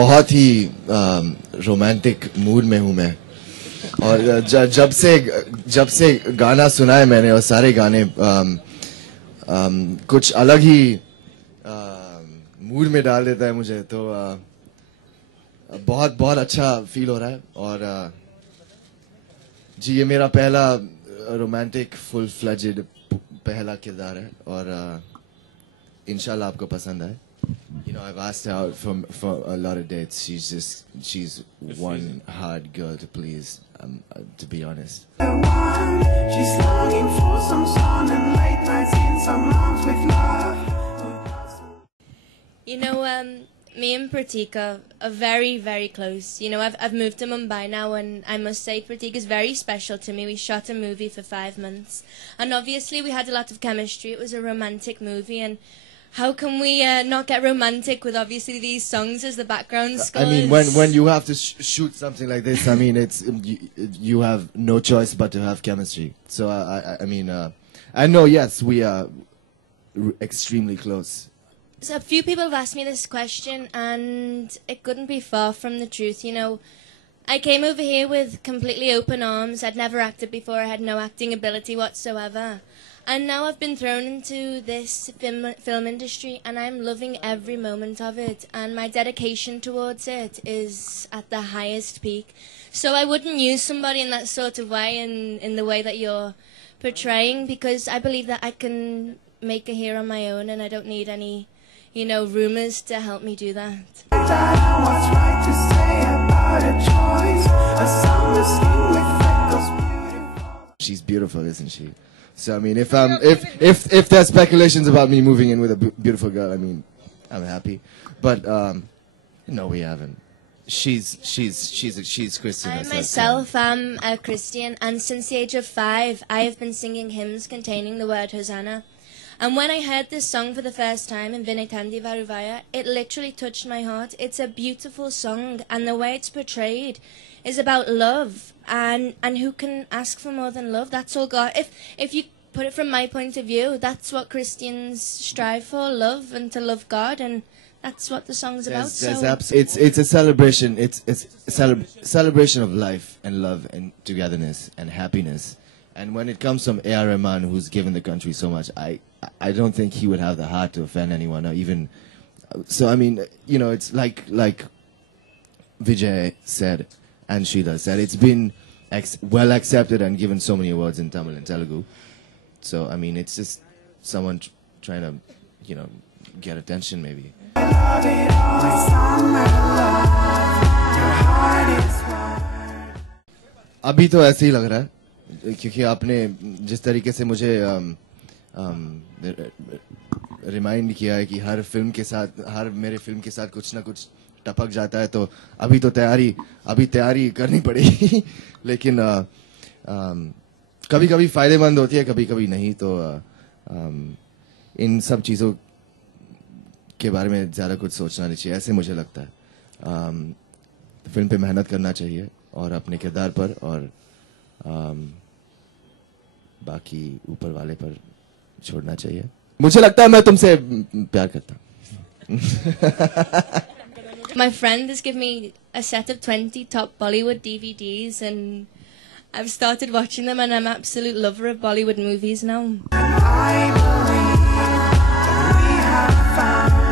बहुत ही romantic mood में हूँ मैं और जब से गाना सुना है मैंने और सारे गाने कुछ अलग ही मूड में डाल देता है मुझे तो बहुत बहुत अच्छा फील हो रहा है और जी ये मेरा पहला रोमांटिक फुल फ्लेजेड पहला किरदार है और इंशाल्लाह आपको पसंद आए. You know, I've asked her out for a lot of dates. She's one hard girl to please, to be honest. She's longing for some sun and late nights in some arms with love. You know, me and Pratik are very, very close. You know, I've moved to Mumbai now, and I must say Pratik is very special to me. We shot a movie for 5 months, and obviously we had a lot of chemistry. It was a romantic movie, and how can we not get romantic with obviously these songs as the background scores? I mean, when you have to shoot something like this, I mean, it's you have no choice but to have chemistry. So I mean, I know, yes, we are extremely close. So a few people have asked me this question, and it couldn't be far from the truth. You know, I came over here with completely open arms. I'd never acted before. I had no acting ability whatsoever. And now I've been thrown into this film industry, and I'm loving every moment of it. And my dedication towards it is at the highest peak. So I wouldn't use somebody in that sort of way, in the way that you're portraying, because I believe that I can make a hero on my own, and I don't need any, you know, rumours to help me do that. What's right to say about a choice? A summer skin with freckles, beautiful. She's beautiful, isn't she? So I mean, if there's speculations about me moving in with a beautiful girl, I mean, I'm happy. But no, we haven't. She's Christian. I myself am a Christian, and since the age of 5, I have been singing hymns containing the word Hosanna. And when I heard this song for the first time in Vinitandi Varuvaya, it literally touched my heart. It's a beautiful song, and the way it's portrayed is about love. And who can ask for more than love? That's all God. If you put it from my point of view, that's what Christians strive for, love, and to love God, and that's what the song's about. It's a celebration. It's a celebration of life and love and togetherness and happiness. And when it comes from A.R. Rahman, who's given the country so much, I don't think he would have the heart to offend anyone or even. So I mean, you know, it's like Vijay said and Sheila said, it's been well accepted and given so many awards in Tamil and Telugu. So I mean, it's just someone trying to, you know, get attention maybe. अभी तो ऐसे ही लग रहा है क्योंकि आपने जिस तरीके से मुझे रिमाइंड किया है कि हर मेरे फिल्म के साथ कुछ ना कुछ टपक जाता है, तो अभी तैयारी करनी पड़ेगी लेकिन कभी कभी फायदेमंद होती है, कभी कभी नहीं. तो इन सब चीज़ों के बारे में ज़्यादा कुछ सोचना नहीं चाहिए, ऐसे मुझे लगता है. फिल्म पे मेहनत करना चाहिए और अपने किरदार पर, और बाकी ऊपर वाले पर छोड़ना चाहिए. मुझे लगता है मैं तुमसे प्यार करता हूँ. My friend has given me a set of 20 top Bollywood DVDs, and I've started watching them, and I'm an absolute lover of Bollywood movies now. I believe we have found